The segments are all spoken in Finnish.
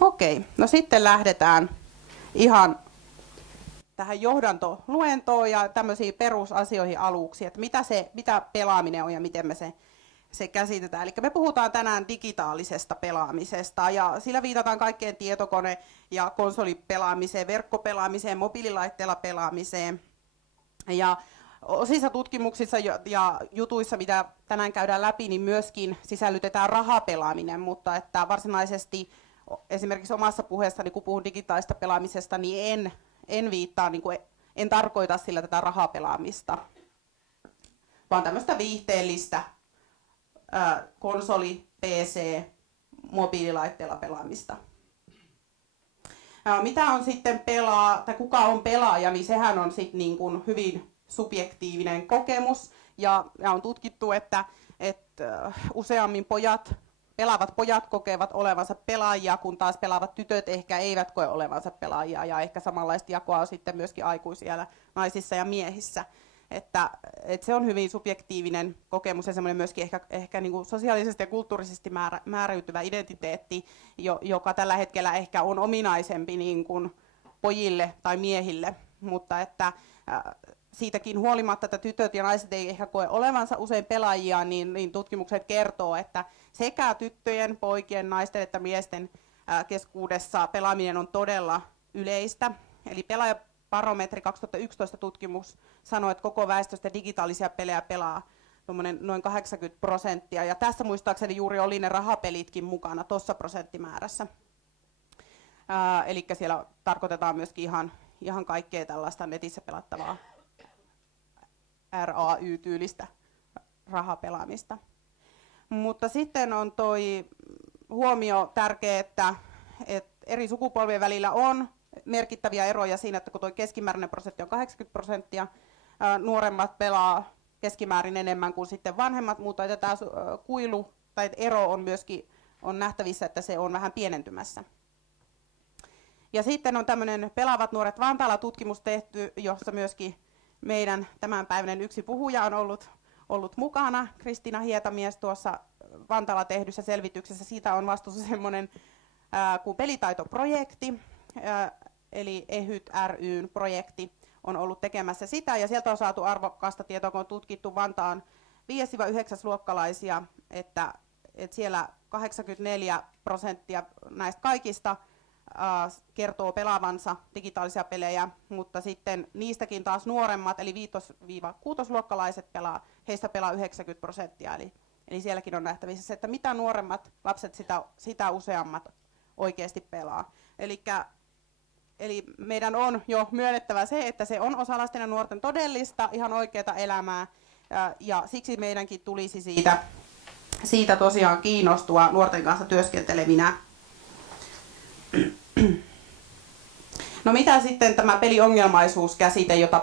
Okei, no sitten lähdetään ihan tähän johdantoluentoon ja tämmöisiin perusasioihin aluksi, että mitä pelaaminen on ja miten me se käsitetään. Eli me puhutaan tänään digitaalisesta pelaamisesta ja sillä viitataan kaikkeen tietokone- ja konsolipelaamiseen, verkkopelaamiseen, mobiililaitteella pelaamiseen. Ja osissa tutkimuksissa ja jutuissa, mitä tänään käydään läpi, niin myöskin sisällytetään rahapelaaminen, mutta että varsinaisesti esimerkiksi omassa puheessani, kun puhun digitaalista pelaamisesta, niin en viittaa, niin kuin, en tarkoita sillä tätä rahapelaamista, vaan tämmöistä viihteellistä konsoli, PC, mobiililaitteella pelaamista. Mitä on sitten tai kuka on pelaaja, niin sehän on sitten niin kuin hyvin subjektiivinen kokemus ja on tutkittu, että useammin pelaavat pojat kokevat olevansa pelaajia, kun taas pelaavat tytöt ehkä eivät koe olevansa pelaajia ja ehkä samanlaista jakoa on sitten myöskin aikuisilla naisissa ja miehissä. Että se on hyvin subjektiivinen kokemus ja semmoinen myöskin ehkä niin kuin sosiaalisesti ja kulttuurisesti määräytyvä identiteetti, joka tällä hetkellä ehkä on ominaisempi niin kuin pojille tai miehille, mutta että siitäkin huolimatta, että tytöt ja naiset ei ehkä koe olevansa usein pelaajia, niin tutkimukset kertoo, että sekä tyttöjen, poikien, naisten että miesten keskuudessa pelaaminen on todella yleistä. Eli Pelaajabarometri 2011 tutkimus sanoi, että koko väestöstä digitaalisia pelejä pelaa noin 80%. Ja tässä muistaakseni juuri oli ne rahapelitkin mukana tuossa prosenttimäärässä. Eli siellä tarkoitetaan myöskin ihan kaikkea tällaista netissä pelattavaa RAY-tyylistä rahapelaamista. Mutta sitten on toi huomio tärkeä, että eri sukupolvien välillä on merkittäviä eroja siinä, että kun tuo keskimääräinen prosentti on 80%, nuoremmat pelaa keskimäärin enemmän kuin sitten vanhemmat, mutta että tämä kuilu tai ero on myöskin nähtävissä, että se on vähän pienentymässä. Ja sitten on tämmöinen Pelaavat nuoret Vantaalla -tutkimus tehty, jossa myöskin meidän tämänpäiväinen yksi puhuja on ollut mukana. Kristiina Hietamies tuossa Vantaalla tehdyssä selvityksessä. Siitä on vastuussa semmoinen kuin pelitaitoprojekti, eli EHYT ry:n projekti on ollut tekemässä sitä. Ja sieltä on saatu arvokasta tietoa, kun on tutkittu Vantaan 5-9-luokkalaisia, että siellä 84% näistä kaikista kertoo pelaavansa digitaalisia pelejä, mutta sitten niistäkin taas nuoremmat, eli 5-6-luokkalaiset heistä pelaa 90%, eli sielläkin on nähtävissä se, että mitä nuoremmat lapset, sitä useammat oikeasti pelaa. Eli meidän on jo myönnettävä se, että se on osa lasten ja nuorten todellista, ihan oikeaa elämää, ja siksi meidänkin tulisi siitä tosiaan kiinnostua nuorten kanssa työskentelevinä. No mitä sitten tämä peliongelmaisuuskäsite, jota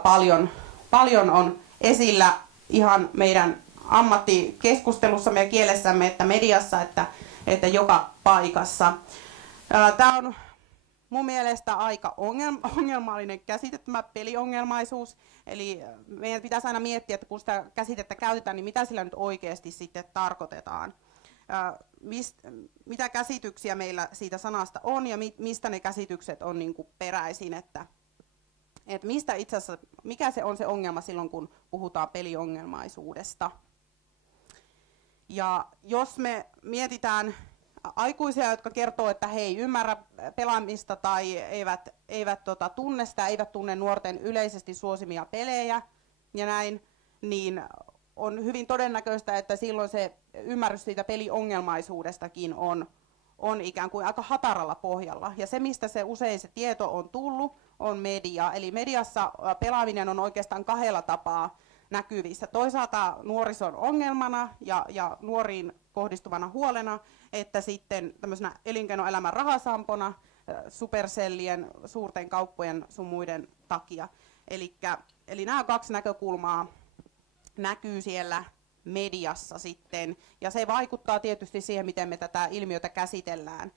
paljon on esillä ihan meidän ammattikeskustelussamme ja kielessämme, että mediassa, että joka paikassa. Tämä on mun mielestä aika ongelmallinen käsite, tämä peliongelmaisuus. Eli meidän pitäisi aina miettiä, että kun sitä käsitettä käytetään, niin mitä sillä nyt oikeasti sitten tarkoitetaan. Mitä käsityksiä meillä siitä sanasta on ja mistä ne käsitykset on niin kuin peräisin, että mistä itse asiassa, mikä se on se ongelma silloin, kun puhutaan peliongelmaisuudesta. Ja jos me mietitään aikuisia, jotka kertoo, että he ei ymmärrä pelaamista tai eivät tunne sitä, eivät tunne nuorten yleisesti suosimia pelejä ja näin, niin on hyvin todennäköistä, että silloin se ymmärrys siitä peliongelmaisuudestakin on ikään kuin aika hataralla pohjalla. Ja se, mistä usein se tieto on tullut, on media. Eli mediassa pelaaminen on oikeastaan kahdella tapaa näkyvissä. Toisaalta nuorison ongelmana ja nuoriin kohdistuvana huolena, että sitten tämmöisenä elinkeinoelämän rahasampona, supercellien, suurten kauppojen sun muiden takia. Eli nämä kaksi näkökulmaa näkyy siellä mediassa sitten, ja se vaikuttaa tietysti siihen, miten me tätä ilmiötä käsitellään.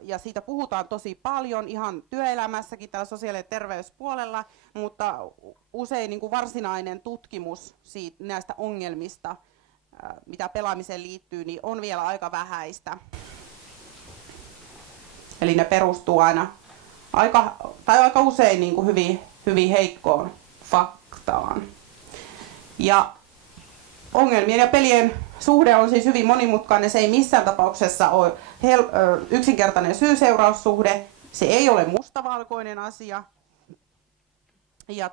Ja siitä puhutaan tosi paljon ihan työelämässäkin, täällä sosiaali- ja terveyspuolella, mutta usein niin kuin varsinainen tutkimus näistä ongelmista, mitä pelaamiseen liittyy, niin on vielä aika vähäistä. Eli ne perustuu aina aika usein niin kuin hyvin heikkoon faktaan. Ja ongelmien ja pelien suhde on siis hyvin monimutkainen. Se ei missään tapauksessa ole yksinkertainen syy-seuraussuhde. Se ei ole mustavalkoinen asia. Ja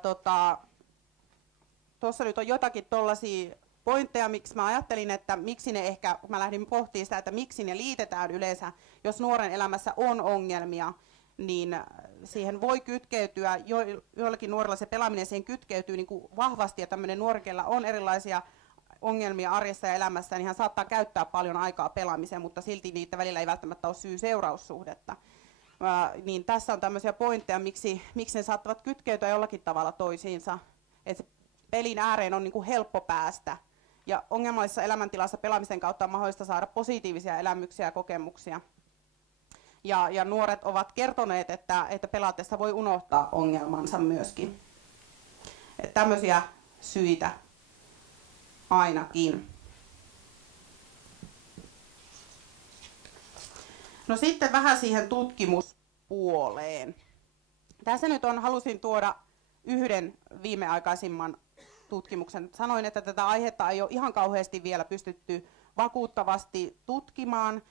tuossa nyt on jotakin tuollaisia pointteja, miksi mä ajattelin, että miksi ne ehkä, kun mä lähdin pohtimaan sitä, että miksi ne liitetään yleensä, jos nuoren elämässä on ongelmia, niin siihen voi kytkeytyä, joillakin nuorilla se pelaaminen siihen kytkeytyy niin kuin vahvasti, ja tämmöinen nuori, kellä on erilaisia ongelmia arjessa ja elämässä, niin hän saattaa käyttää paljon aikaa pelaamiseen, mutta silti niitä välillä ei välttämättä ole syy-seuraussuhdetta. Niin tässä on tämmöisiä pointteja, miksi ne saattavat kytkeytyä jollakin tavalla toisiinsa. Et pelin ääreen on niin kuin helppo päästä. Ja ongelmallisessa elämäntilassa pelaamisen kautta on mahdollista saada positiivisia elämyksiä ja kokemuksia. Ja nuoret ovat kertoneet, että pelaatessa voi unohtaa ongelmansa myöskin. Että tämmöisiä syitä ainakin. No sitten vähän siihen tutkimuspuoleen. Tässä nyt halusin tuoda yhden viimeaikaisimman tutkimuksen. Sanoin, että tätä aihetta ei ole ihan kauheasti vielä pystytty vakuuttavasti tutkimaan.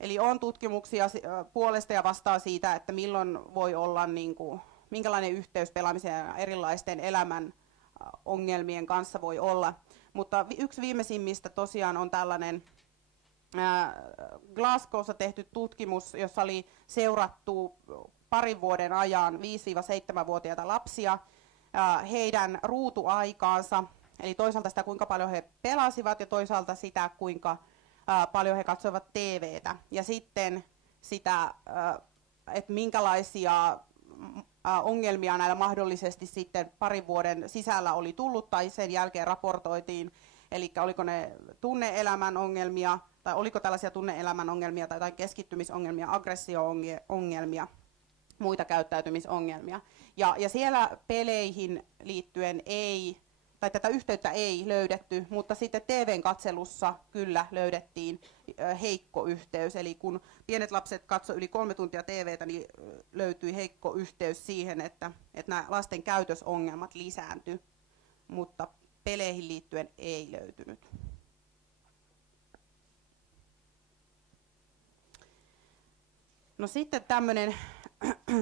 Eli on tutkimuksia puolesta ja vastaan siitä, että milloin voi olla, minkälainen yhteys pelaamisen ja erilaisten elämän ongelmien kanssa voi olla. Mutta yksi viimeisimmistä tosiaan on tällainen Glasgowssa tehty tutkimus, jossa oli seurattu parin vuoden ajan 5-7-vuotiaita lapsia, heidän ruutuaikaansa, eli toisaalta sitä kuinka paljon he pelasivat ja toisaalta sitä kuinka paljon he katsoivat TVtä. Ja sitten sitä, että minkälaisia ongelmia näillä mahdollisesti sitten parin vuoden sisällä oli tullut tai sen jälkeen raportoitiin. Eli oliko ne tunne-elämän ongelmia tai oliko tällaisia tunne-elämän ongelmia tai jotain keskittymisongelmia, aggressio-ongelmia, muita käyttäytymisongelmia. Ja siellä peleihin liittyen tai tätä yhteyttä ei löydetty, mutta sitten TVn katselussa kyllä löydettiin heikko yhteys. Eli kun pienet lapset katsoivat yli 3 tuntia TVtä, niin löytyi heikko yhteys siihen, että nämä lasten käytösongelmat lisääntyivät, mutta peleihin liittyen ei löytynyt. No sitten tämmöinen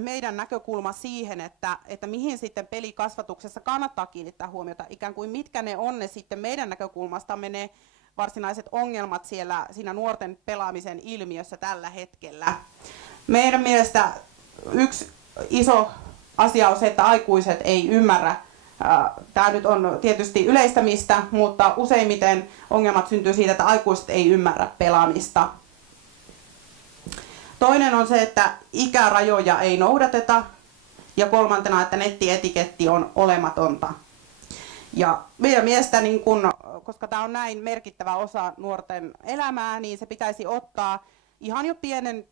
meidän näkökulma siihen, että mihin sitten pelikasvatuksessa kannattaa kiinnittää huomiota, ikään kuin mitkä ne on ne sitten meidän näkökulmastamme ne varsinaiset ongelmat siinä nuorten pelaamisen ilmiössä tällä hetkellä. Meidän mielestä yksi iso asia on se, että aikuiset ei ymmärrä. Tämä nyt on tietysti yleistämistä, mutta useimmiten ongelmat syntyy siitä, että aikuiset ei ymmärrä pelaamista. Toinen on se, että ikärajoja ei noudateta, ja kolmantena, että nettietiketti on olematonta. Ja meidän mielestä, koska tämä on näin merkittävä osa nuorten elämää, niin se pitäisi ottaa ihan jo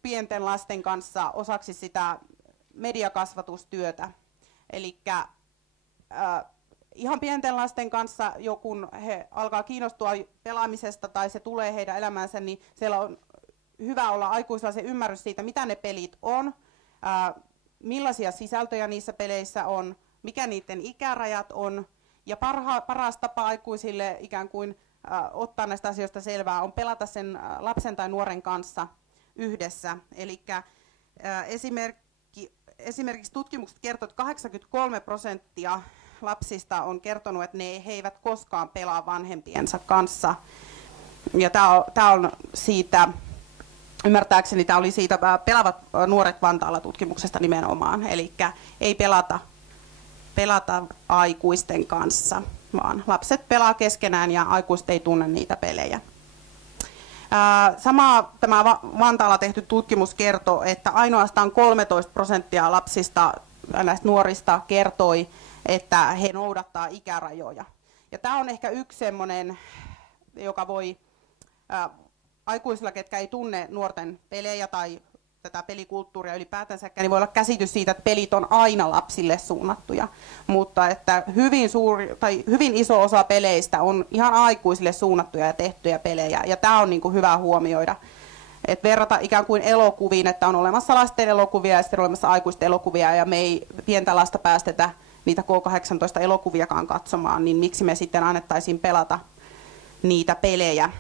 pienten lasten kanssa osaksi sitä mediakasvatustyötä. Eli ihan pienten lasten kanssa, kun he alkaa kiinnostua pelaamisesta tai se tulee heidän elämäänsä, niin siellä on hyvä olla aikuisilla se ymmärrys siitä, mitä ne pelit on, millaisia sisältöjä niissä peleissä on, mikä niiden ikärajat on. Ja paras tapa aikuisille ikään kuin ottaa näistä asioista selvää on pelata sen lapsen tai nuoren kanssa yhdessä. Eli esimerkiksi tutkimukset kertovat, että 83% lapsista on kertonut, että he eivät koskaan pelaa vanhempiensa kanssa. Ja tämä on siitä, ymmärtääkseni tämä oli siitä Pelaavat nuoret Vantaalla -tutkimuksesta nimenomaan. Eli ei pelata aikuisten kanssa, vaan lapset pelaa keskenään ja aikuiset ei tunne niitä pelejä. Tämä Vantaalla tehty tutkimus kertoo, että ainoastaan 13% lapsista, näistä nuorista, kertoi, että he noudattaa ikärajoja. Ja tämä on ehkä yksi semmoinen, joka voi aikuisilla, ketkä ei tunne nuorten pelejä tai tätä pelikulttuuria ylipäätänsä, niin voi olla käsitys siitä, että pelit on aina lapsille suunnattuja, mutta että hyvin iso osa peleistä on ihan aikuisille suunnattuja ja tehtyjä pelejä, ja tämä on hyvä huomioida. Et verrata ikään kuin elokuviin, että on olemassa lasten elokuvia ja sitten on olemassa aikuisten elokuvia ja me ei pientä lasta päästetä niitä K18-elokuviakaan katsomaan, niin miksi me sitten annettaisiin pelata niitä pelejä.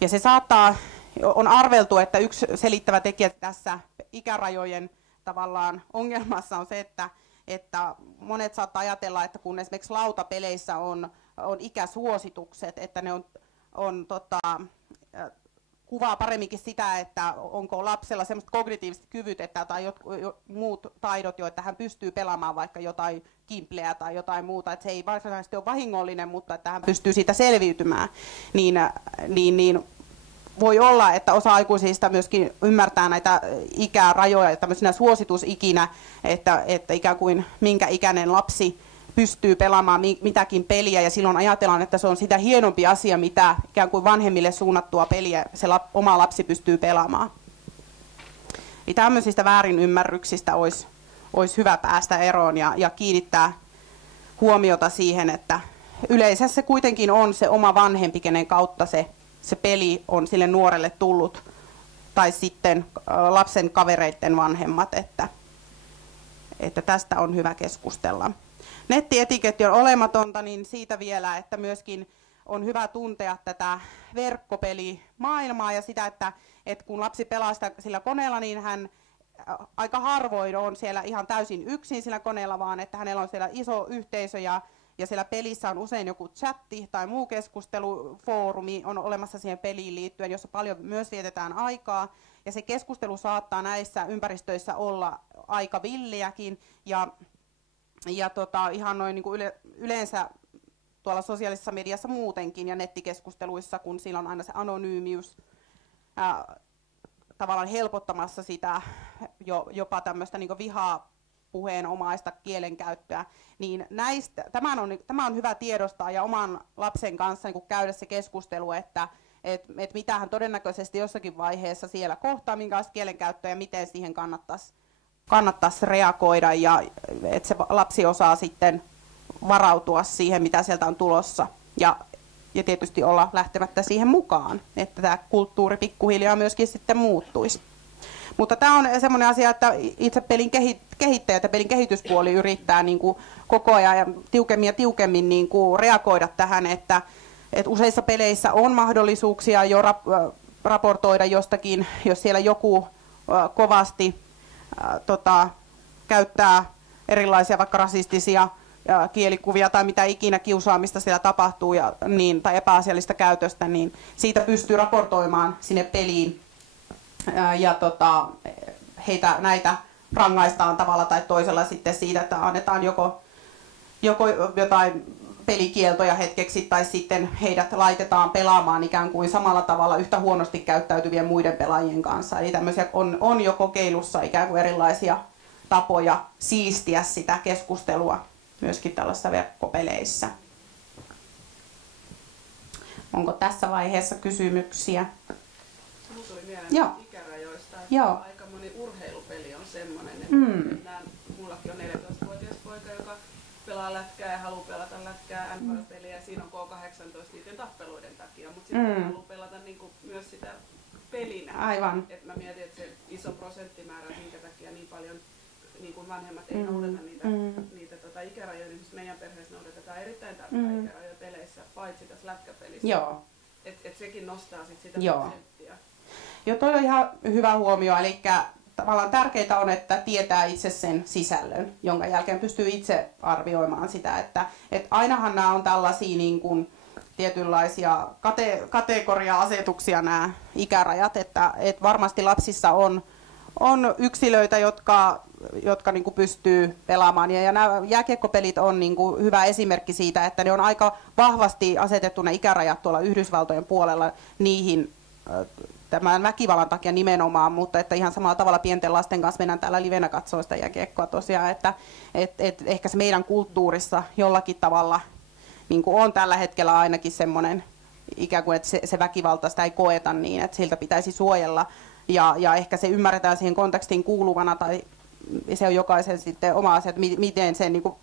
Ja se on arveltu, että yksi selittävä tekijä tässä ikärajojen tavallaan ongelmassa on se, että monet saattaa ajatella, että kun esimerkiksi lautapeleissä on ikäsuositukset, että ne kuvaa paremminkin sitä, että onko lapsella sellaiset kognitiiviset kyvyt tai muut taidot, joita hän pystyy pelaamaan vaikka jotain kimpleä tai jotain muuta, että se ei varsinaisesti ole vahingollinen, mutta että hän pystyy siitä selviytymään, niin voi olla, että osa aikuisista myöskin ymmärtää näitä ikärajoja tämmöisenä suositusikinä, että ikään kuin minkä ikäinen lapsi pystyy pelaamaan mitäkin peliä ja silloin ajatellaan, että se on sitä hienompi asia, mitä ikään kuin vanhemmille suunnattua peliä se oma lapsi pystyy pelaamaan. Eli tämmöisistä väärinymmärryksistä olisi hyvä päästä eroon ja kiinnittää huomiota siihen, että yleensä se kuitenkin on se oma vanhempi, kenen kautta se peli on sille nuorelle tullut, tai sitten lapsen kavereiden vanhemmat, että tästä on hyvä keskustella. Nettietiketti on olematonta, niin siitä vielä, että myöskin on hyvä tuntea tätä verkkopelimaailmaa ja sitä, että kun lapsi pelaa sillä koneella, niin hän aika harvoin on siellä ihan täysin yksin sillä koneella, vaan että hänellä on siellä iso yhteisö ja siellä pelissä on usein joku chatti tai muu keskustelufoorumi on olemassa siihen peliin liittyen, jossa paljon myös vietetään aikaa. Ja se keskustelu saattaa näissä ympäristöissä olla aika villiäkin ja ihan noin niin kuin yleensä tuolla sosiaalisessa mediassa muutenkin ja nettikeskusteluissa, kun sillä on aina se anonyymiys tavallaan helpottamassa sitä jopa tämmöistä niin kuin vihapuheenomaista kielenkäyttöä, niin tämä on hyvä tiedostaa ja oman lapsen kanssa niin kuin käydä se keskustelu, että mitä hän todennäköisesti jossakin vaiheessa siellä kohtaa, minkälaista kielenkäyttöä ja miten siihen kannattaisi reagoida ja että se lapsi osaa sitten varautua siihen, mitä sieltä on tulossa ja tietysti olla lähtemättä siihen mukaan, että tämä kulttuuri pikkuhiljaa myöskin sitten muuttuisi. Mutta tämä on semmoinen asia, että itse pelin kehittäjät ja pelin kehityspuoli yrittää niin kuin koko ajan ja tiukemmin niin kuin reagoida tähän, että useissa peleissä on mahdollisuuksia jo raportoida jostakin, jos siellä joku kovasti käyttää erilaisia vaikka rasistisia kielikuvia tai mitä ikinä kiusaamista siellä tapahtuu tai epäasiallista käytöstä, niin siitä pystyy raportoimaan sinne peliin ja näitä rangaistaan tavalla tai toisella sitten siitä, että annetaan joko jotain pelikieltoja hetkeksi tai sitten heidät laitetaan pelaamaan ikään kuin samalla tavalla yhtä huonosti käyttäytyvien muiden pelaajien kanssa. Eli tämmöisiä on jo kokeilussa ikään kuin erilaisia tapoja siistiä sitä keskustelua myöskin tällaisissa verkkopeleissä. Onko tässä vaiheessa kysymyksiä? Minulla tuli mieleen ikärajoista, että aika moni urheilupeli on semmoinen, että mullakin on 14-vuotias poika, joka pelaa lätkää ja haluaa pelata lätkää NFL-peliä ja siinä on K18 niiden tappeluiden takia, mutta sitten haluaa pelata niinku myös sitä pelinä. Aivan. Et mä mietin, että se iso prosenttimäärä, minkä takia niin paljon niin kuin vanhemmat ei noudata niitä ikärajoja, niin meidän perheessä noudatetaan erittäin tarkkaan ikärajoja peleissä, paitsi tässä lätkäpelissä. Joo. Et sekin nostaa sitä prosenttia. Joo, toi on ihan hyvä huomio, eli tavallaan tärkeintä on, että tietää itse sen sisällön, jonka jälkeen pystyy itse arvioimaan sitä, että ainahan nämä on tällaisia niin kuin tietynlaisia kategoria-asetuksia nämä ikärajat, että varmasti lapsissa on yksilöitä, jotka niin kuin pystyy pelaamaan. Ja nämä jääkiekkopelit on niin kuin hyvä esimerkki siitä, että ne on aika vahvasti asetettu ne ikärajat tuolla Yhdysvaltojen puolella niihin tämän väkivallan takia nimenomaan, mutta että ihan samalla tavalla pienten lasten kanssa mennään täällä livenä katsoa sitä jääkiekkoa tosiaan, että ehkä se meidän kulttuurissa jollakin tavalla niin kuin on tällä hetkellä ainakin semmoinen ikään kuin, että se väkivalta sitä ei koeta niin, että siltä pitäisi suojella ja ehkä se ymmärretään siihen kontekstiin kuuluvana tai se on jokaisen sitten oma asia, että miten sen niin kuin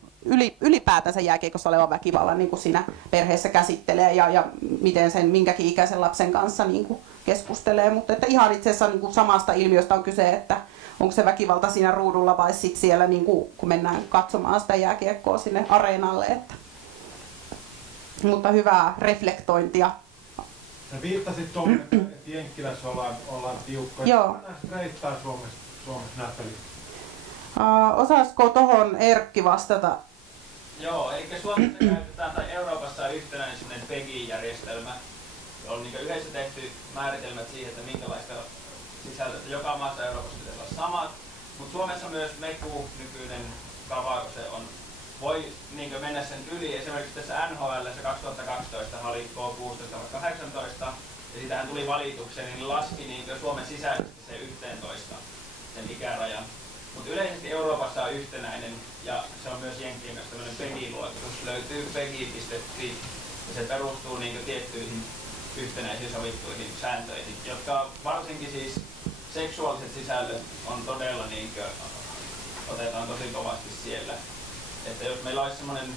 ylipäätänsä jääkiekossa olevan väkivallan niin kuin siinä perheessä käsittelee ja miten sen minkäkin ikäisen lapsen kanssa niin kuin keskustelee. Mutta että ihan itse asiassa niin kuin samasta ilmiöstä on kyse, että onko se väkivalta siinä ruudulla vai sitten siellä, niin kuin, kun mennään katsomaan sitä jääkiekkoa sinne areenalle. Että. Mutta hyvää reflektointia. Sä viittasit tuohon, että Jenkkilässä ollaan tiukkoja. Joo. Reittaa Suomessa nämä pelit? Osaisiko tuohon Erkki vastata? Joo, eli Suomessa käytetään tai Euroopassa on yhtenäinen PEGI-järjestelmä. On niin yhdessä tehty määritelmät siihen, että minkälaista sisältöä. Joka maassa Euroopassa pitäisi olla samat. Mutta Suomessa myös MEKU, nykyinen kava, kun se on, voi niin mennä sen yli. Esimerkiksi tässä NHL 2012 oli K16-18 ja siitähän tuli valituksia, niin laski niin Suomen sisäisesti se 11 sen ikärajan. Mutta yleisesti Euroopassa on yhtenäinen ja se on myös Jenkkien kanssa tämmöinen PEGI-luokitus. Löytyy pegi.fi ja se perustuu niin tiettyihin yhtenäisiin sovittuihin sääntöihin, jotka varsinkin siis seksuaaliset sisällöt on todella otetaan tosi kovasti siellä. Että jos meillä olisi semmoinen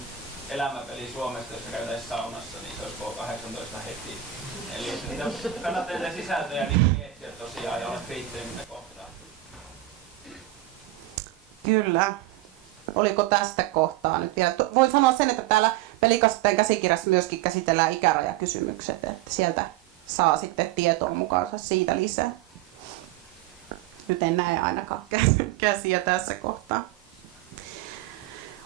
elämäpeli Suomesta, jossa käytäisiin saunassa, niin se olisi K18 heti. Eli niitä kannattaa tehdä sisältöjä niin miettiä tosiaan ja olla kriittinen mitä kohtaa. Kyllä. Oliko tästä kohtaa nyt vielä? Voin sanoa sen, että täällä Pelikasvattajan käsikirjassa myöskin käsitellään ikärajakysymykset, että sieltä saa sitten tietoa mukaansa siitä lisää. Nyt en näe ainakaan käsiä tässä kohtaa.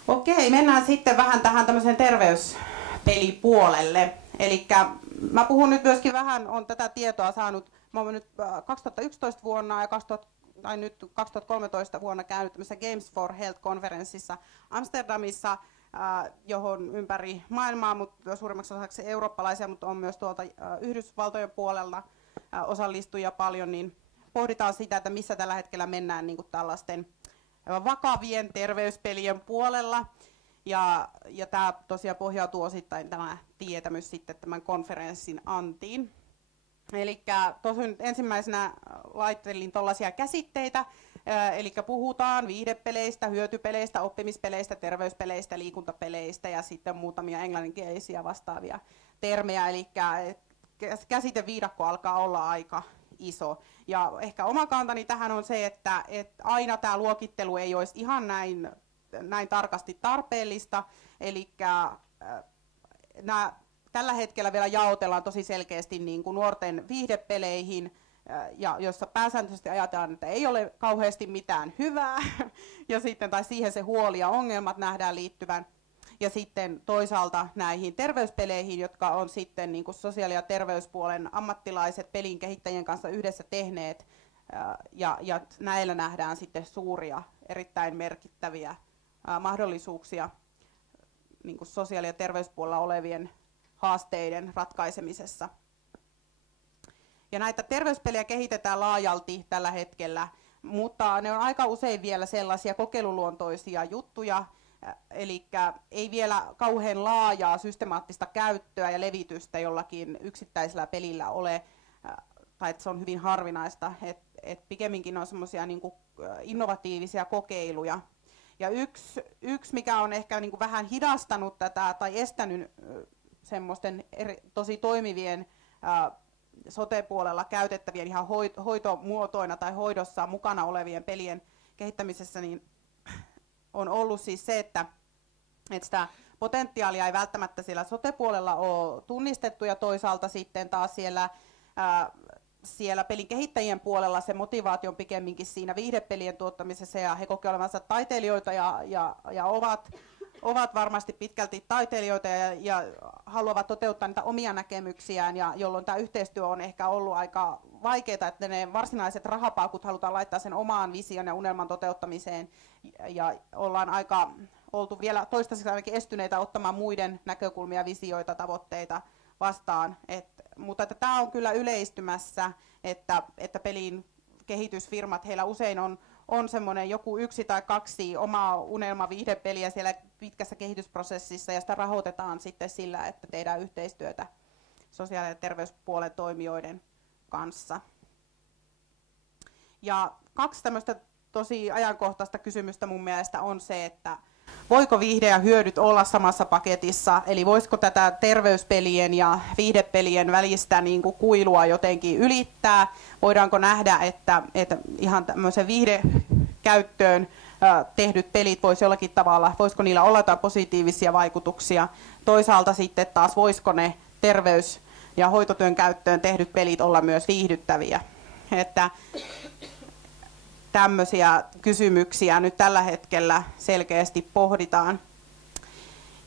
Okei, mennään sitten vähän tähän tämmöiseen terveyspelipuolelle. Eli mä puhun nyt myöskin vähän, on tätä tietoa saanut, mä oon nyt 2011 vuonna ja 2013 vuonna käynyt tämmöisessä Games for Health-konferenssissa Amsterdamissa, johon ympäri maailmaa, mutta suurimmaksi osaksi eurooppalaisia, mutta on myös tuolta Yhdysvaltojen puolella osallistujia paljon, niin pohditaan sitä, että missä tällä hetkellä mennään niin kuin tällaisten vakavien terveyspelien puolella. Ja tämä tosiaan pohjautuu osittain tämä tietämys sitten tämän konferenssin antiin. Eli tosiaan ensimmäisenä laittelin tällaisia käsitteitä, eli puhutaan viihdepeleistä, hyötypeleistä, oppimispeleistä, terveyspeleistä, liikuntapeleistä ja sitten muutamia englanninkielisiä vastaavia termejä, eli käsiteviidakko alkaa olla aika iso. Ja ehkä oma kantani tähän on se, että aina tämä luokittelu ei olisi ihan näin tarkasti tarpeellista, eli tällä hetkellä vielä jaotellaan tosi selkeästi niin kuin nuorten viihdepeleihin, ja jossa pääsääntöisesti ajatellaan, että ei ole kauheasti mitään hyvää, ja sitten, tai siihen se huoli ja ongelmat nähdään liittyvän. Ja sitten toisaalta näihin terveyspeleihin, jotka on sitten niin kuin sosiaali- ja terveyspuolen ammattilaiset pelin kehittäjien kanssa yhdessä tehneet, ja näillä nähdään sitten suuria, erittäin merkittäviä mahdollisuuksia niin kuin sosiaali- ja terveyspuolella olevien haasteiden ratkaisemisessa. Ja näitä terveyspelejä kehitetään laajalti tällä hetkellä, mutta ne on aika usein vielä sellaisia kokeiluluontoisia juttuja, eli ei vielä kauhean laajaa systemaattista käyttöä ja levitystä jollakin yksittäisellä pelillä ole, tai että se on hyvin harvinaista, että pikemminkin on semmoisia niin kuin innovatiivisia kokeiluja. Ja yksi mikä on ehkä niin kuin vähän hidastanut tätä tai estänyt semmoisten tosi toimivien sote-puolella käytettävien ihan hoitomuotoina tai hoidossa mukana olevien pelien kehittämisessä, niin on ollut siis se, että sitä potentiaalia ei välttämättä siellä sote-puolella ole tunnistettu, ja toisaalta sitten taas siellä pelin kehittäjien puolella se motivaatio on pikemminkin siinä viihdepelien tuottamisessa, ja he kokevat olevansa taiteilijoita ja ovat varmasti pitkälti taiteilijoita ja haluavat toteuttaa niitä omia näkemyksiään, ja jolloin tämä yhteistyö on ehkä ollut aika vaikeaa, että ne varsinaiset rahapaukut halutaan laittaa sen omaan vision ja unelman toteuttamiseen, ja ollaan oltu vielä toistaiseksi ainakin estyneitä ottamaan muiden näkökulmia, visioita, tavoitteita vastaan. Mutta että tämä on kyllä yleistymässä, että pelin kehitysfirmat, heillä usein on semmoinen joku 1 tai 2 omaa unelmaviihdepeliä siellä pitkässä kehitysprosessissa, ja sitä rahoitetaan sitten sillä, että tehdään yhteistyötä sosiaali- ja terveyspuolen toimijoiden kanssa. Ja 2 tämmöistä tosi ajankohtaista kysymystä mun mielestä on se, että voiko viihde ja hyödyt olla samassa paketissa, eli voisiko tätä terveyspelien ja viihdepelien välistä niin kuin kuilua jotenkin ylittää, voidaanko nähdä, että ihan tämmöisen viihdekäyttöön tehdyt pelit voisi jollakin tavalla, voisiko niillä olla jotain positiivisia vaikutuksia, toisaalta sitten taas voisiko ne terveys- ja hoitotyön käyttöön tehdyt pelit olla myös viihdyttäviä, että tämmöisiä kysymyksiä nyt tällä hetkellä selkeästi pohditaan.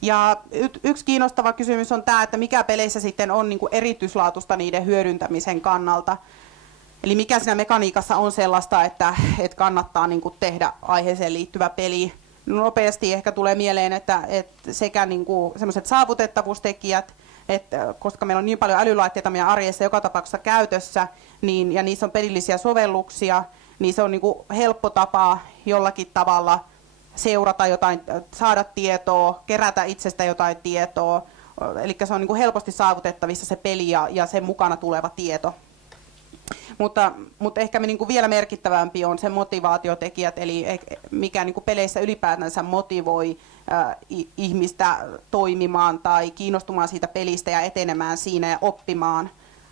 Ja yksi kiinnostava kysymys on tämä, että mikä peleissä sitten on niin kuin erityislaatusta niiden hyödyntämisen kannalta. Eli mikä siinä mekaniikassa on sellaista, että kannattaa niin kuin tehdä aiheeseen liittyvä peli. Nopeasti ehkä tulee mieleen, että sekä niin kuin sellaiset saavutettavuustekijät, että koska meillä on niin paljon älylaitteita meidän arjessa joka tapauksessa käytössä, niin, ja niissä on pelillisiä sovelluksia, niin se on niin kuin helppo tapa jollakin tavalla seurata jotain, saada tietoa, kerätä itsestä jotain tietoa. Eli se on niin kuin helposti saavutettavissa se peli ja sen mukana tuleva tieto. Mutta ehkä niin kuin vielä merkittävämpi on se motivaatiotekijät, eli mikä niin kuin peleissä ylipäätänsä motivoi ihmistä toimimaan tai kiinnostumaan siitä pelistä ja etenemään siinä ja oppimaan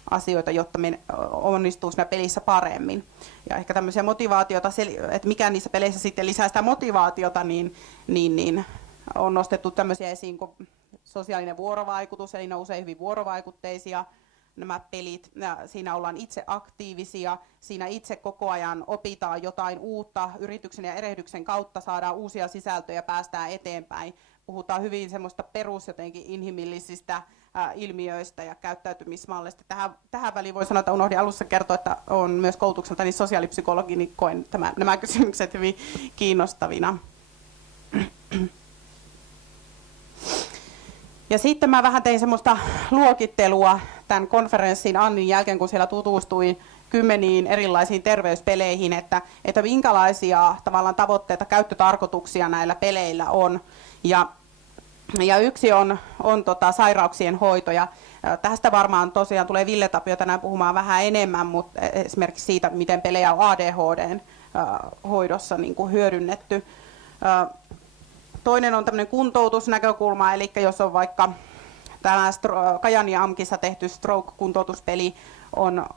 asioita, jotta me onnistuu siinä pelissä paremmin. Ja ehkä tämmöisiä motivaatiota, että mikä niissä peleissä sitten lisää sitä motivaatiota, niin on nostettu tämmöisiä esiin kuin sosiaalinen vuorovaikutus, eli ne on usein hyvin vuorovaikutteisia nämä pelit. Siinä ollaan itse aktiivisia, siinä itse koko ajan opitaan jotain uutta, yrityksen ja erehdyksen kautta saadaan uusia sisältöjä ja päästään eteenpäin. Puhutaan hyvin semmoista jotenkin inhimillisistä ilmiöistä ja käyttäytymismalleista. Tähän väliin voi sanoa, että unohdin alussa kertoa, että on myös koulutukselta niin sosiaalipsykologi, niin koen nämä kysymykset hyvin kiinnostavina. Ja sitten mä vähän tein semmoista luokittelua tämän konferenssin Annin jälkeen, kun siellä tutustuin kymmeniin erilaisiin terveyspeleihin, että minkälaisia tavallaan tavoitteita, käyttötarkoituksia näillä peleillä on. Ja yksi on sairauksien hoito. Ja tästä varmaan tosiaan tulee Ville Tapio tänään puhumaan vähän enemmän, mutta esimerkiksi siitä, miten pelejä on ADHD:n hoidossa niin kuin hyödynnetty. Toinen on tämmöinen kuntoutusnäkökulma, eli jos on vaikka tämä Kajani Amkissa tehty stroke-kuntoutuspeli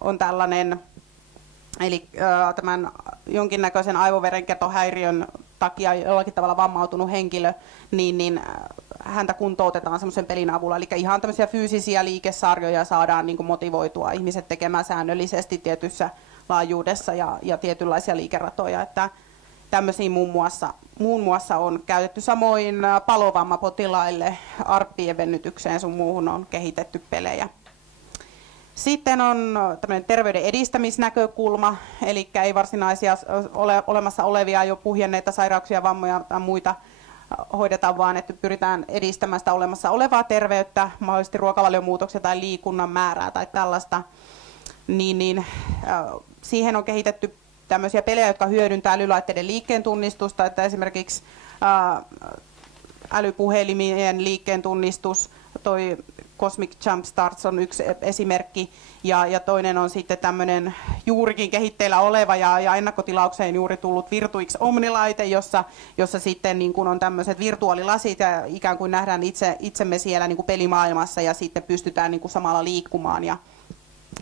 on tällainen, eli tämän jonkinnäköisen aivoverenkiertohäiriön takia jollakin tavalla vammautunut henkilö, niin häntä kuntoutetaan semmoisen pelin avulla. Eli ihan tämmöisiä fyysisiä liikesarjoja saadaan niin kuin motivoitua ihmiset tekemään säännöllisesti tietyssä laajuudessa ja tietynlaisia liikeratoja. Että tämmöisiä muun muassa on käytetty, samoin palovammapotilaille, arppien venytykseen sun muuhun on kehitetty pelejä. Sitten on tämmöinen terveyden edistämisnäkökulma, eli ei varsinaisia olemassa olevia jo puhjenneita sairauksia, vammoja tai muita hoidetaan, vaan että pyritään edistämään sitä olemassa olevaa terveyttä, mahdollisesti ruokavaliomuutoksia tai liikunnan määrää tai tällaista. Siihen on kehitetty tämmöisiä pelejä, jotka hyödyntää älylaitteiden liikkeen tunnistusta, että esimerkiksi älypuhelimien liikkeen tunnistus, toi Cosmic Jump Starts on yksi esimerkki, ja toinen on sitten tämmöinen juurikin kehitteillä oleva ja ennakkotilaukseen juuri tullut Virtuix Omni-laite, jossa sitten niin kuin on tämmöiset virtuaalilasit ja ikään kuin nähdään itsemme siellä niin kuin pelimaailmassa ja sitten pystytään niin kuin samalla liikkumaan.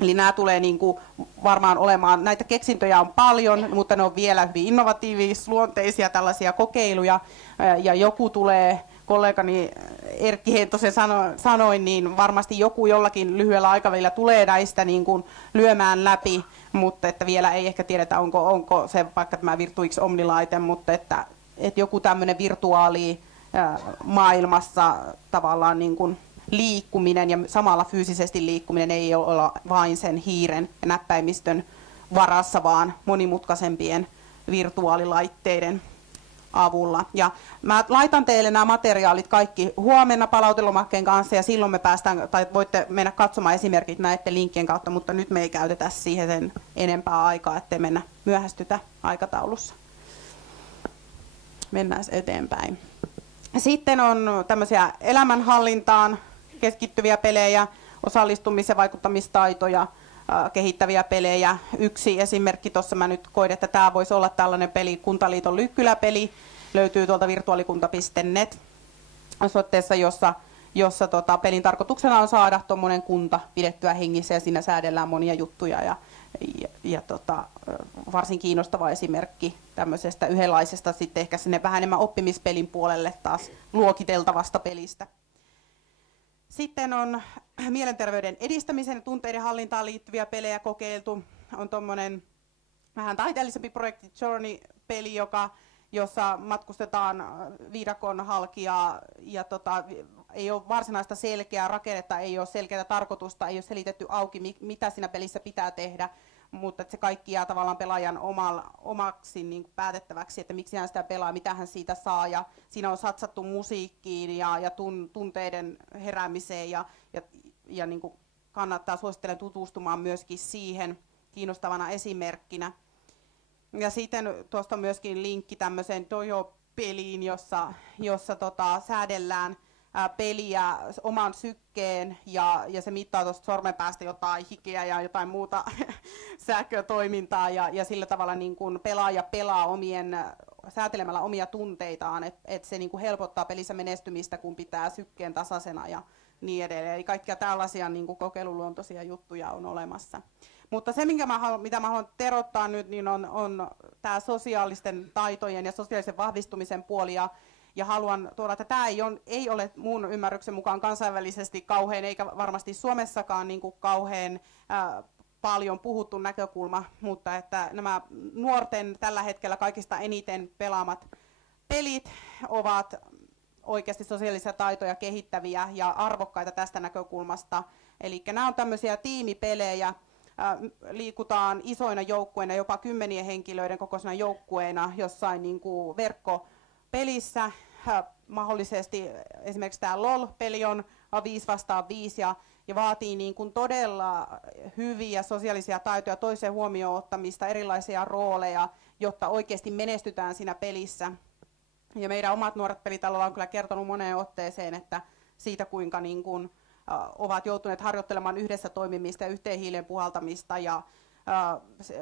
Eli nämä tulee niin kuin varmaan olemaan, näitä keksintöjä on paljon, mutta ne on vielä hyvin innovatiivis-luonteisia tällaisia kokeiluja, ja joku tulee, kollegani Erkki Hentosen sanoin, niin varmasti joku jollakin lyhyellä aikavälillä tulee näistä niin kuin lyömään läpi, mutta että vielä ei ehkä tiedetä, onko se vaikka tämä Virtuix Omni-laite, mutta että joku tämmöinen virtuaali maailmassa tavallaan niin kuin liikkuminen ja samalla fyysisesti liikkuminen ei ole vain sen hiiren ja näppäimistön varassa, vaan monimutkaisempien virtuaalilaitteiden avulla. Ja mä laitan teille nämä materiaalit kaikki huomenna palautelomakkeen kanssa, ja silloin me päästään, tai voitte mennä katsomaan esimerkit näiden linkkien kautta, mutta nyt me ei käytetä siihen sen enempää aikaa, ettei mennä myöhästytä aikataulussa. Mennään eteenpäin. Sitten on tämmöisiä elämänhallintaan keskittyviä pelejä, osallistumis- ja vaikuttamistaitoja kehittäviä pelejä. Yksi esimerkki tuossa mä nyt koin, että tämä voisi olla tällainen peli, Kuntaliiton Lykkyläpeli, löytyy tuolta virtuaalikunta.net osoitteessa, jossa pelin tarkoituksena on saada tuommoinen kunta pidettyä hengissä ja siinä säädellään monia juttuja ja varsin kiinnostava esimerkki tämmöisestä yhdenlaisesta sitten ehkä sinne vähän enemmän oppimispelin puolelle taas luokiteltavasta pelistä. Sitten on mielenterveyden edistämisen ja tunteiden hallintaan liittyviä pelejä kokeiltu. On tuommoinen vähän taiteellisempi projekti Journey-peli, jossa matkustetaan viidakon halki ja ei ole varsinaista selkeää rakennetta, ei ole selkeää tarkoitusta, ei ole selitetty auki, mitä siinä pelissä pitää tehdä, mutta että se kaikki jää tavallaan pelaajan omaksi niin kuin päätettäväksi, että miksi hän sitä pelaa, mitä hän siitä saa. Ja siinä on satsattu musiikkiin ja tunteiden heräämiseen ja niin kuin kannattaa suosittelen tutustumaan myöskin siihen kiinnostavana esimerkkinä. Ja sitten tuosta on myöskin linkki tämmöiseen Dojo-peliin, jossa säädellään peliä oman sykkeen ja se mittaa tuosta sormenpäästä jotain hikeä ja jotain muuta sähkötoimintaa ja sillä tavalla niin kun pelaaja pelaa säätelemällä omia tunteitaan, että se niin kun helpottaa pelissä menestymistä, kun pitää sykkeen tasaisena ja niin edelleen. Eli kaikkia tällaisia niin kun kokeiluluontoisia juttuja on olemassa. Mutta se, mitä mä haluan terottaa nyt, niin on tämä sosiaalisten taitojen ja sosiaalisen vahvistumisen puoli. Ja haluan tuoda, että tämä ei ole mun ymmärryksen mukaan kansainvälisesti kauhean, eikä varmasti Suomessakaan niin kuin kauhean paljon puhuttu näkökulma, mutta että nämä nuorten tällä hetkellä kaikista eniten pelaamat pelit ovat oikeasti sosiaalisia taitoja kehittäviä ja arvokkaita tästä näkökulmasta. Eli nämä on tämmöisiä tiimipelejä, liikutaan isoina joukkueina, jopa 10 henkilöiden kokoisina joukkueina jossain niin kuin verkkopelissä. Mahdollisesti esimerkiksi tämä LOL-peli on 5 vastaan 5 ja vaatii niin kuin todella hyviä sosiaalisia taitoja, toiseen huomioon ottamista, erilaisia rooleja, jotta oikeasti menestytään siinä pelissä. Ja meidän omat nuoret pelitalolla on kyllä kertonut moneen otteeseen, että siitä kuinka niin kuin ovat joutuneet harjoittelemaan yhdessä toimimista ja yhteen hiileen puhaltamista ja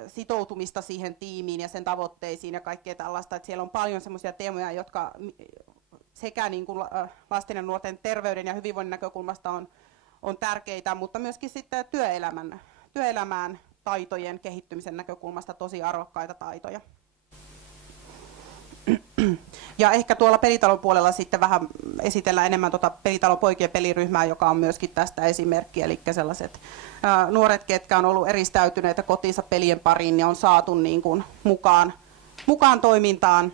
sitoutumista siihen tiimiin ja sen tavoitteisiin ja kaikkea tällaista. Että siellä on paljon semmoisia teemoja, jotka sekä niin kuin lasten ja nuorten terveyden ja hyvinvoinnin näkökulmasta on tärkeitä, mutta myöskin sitten työelämään taitojen kehittymisen näkökulmasta tosi arvokkaita taitoja. Ja ehkä tuolla pelitalon puolella sitten vähän esitellään enemmän pelitalon poikien peliryhmää, joka on myöskin tästä esimerkki. Eli sellaiset nuoret, ketkä on ollut eristäytyneitä kotinsa pelien pariin, niin on saatu niin kuin mukaan toimintaan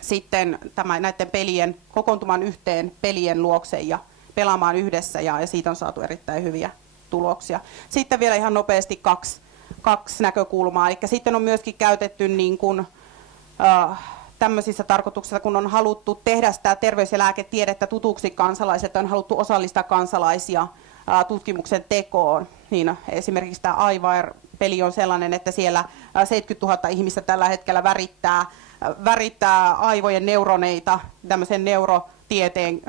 sitten näiden pelien kokoontumaan yhteen pelien luokse ja pelaamaan yhdessä ja siitä on saatu erittäin hyviä tuloksia. Sitten vielä ihan nopeasti kaksi näkökulmaa. Eli sitten on myöskin käytetty niin kuin, tämmöisissä tarkoituksissa, kun on haluttu tehdä sitä terveys- ja lääketiedettä tutuksi kansalaiset, on haluttu osallistaa kansalaisia tutkimuksen tekoon. Niin esimerkiksi tämä iWire-peli on sellainen, että siellä 70 000 ihmistä tällä hetkellä värittää aivojen neuroneita tämmöisen neurotieteen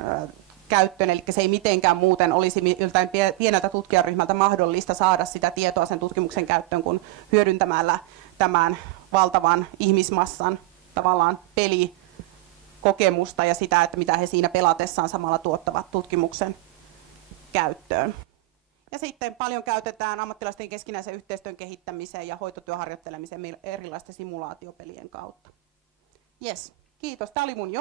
käyttöön, eli se ei mitenkään muuten olisi joltain pieneltä tutkijaryhmältä mahdollista saada sitä tietoa sen tutkimuksen käyttöön, kun hyödyntämällä tämän valtavan ihmismassan tavallaan pelikokemusta ja sitä, että mitä he siinä pelatessaan samalla tuottavat tutkimuksen käyttöön. Ja sitten paljon käytetään ammattilaisten keskinäisen yhteistyön kehittämiseen ja hoitotyöharjoittelemiseen erilaisten simulaatiopelien kautta. Yes, kiitos. Tämä oli mun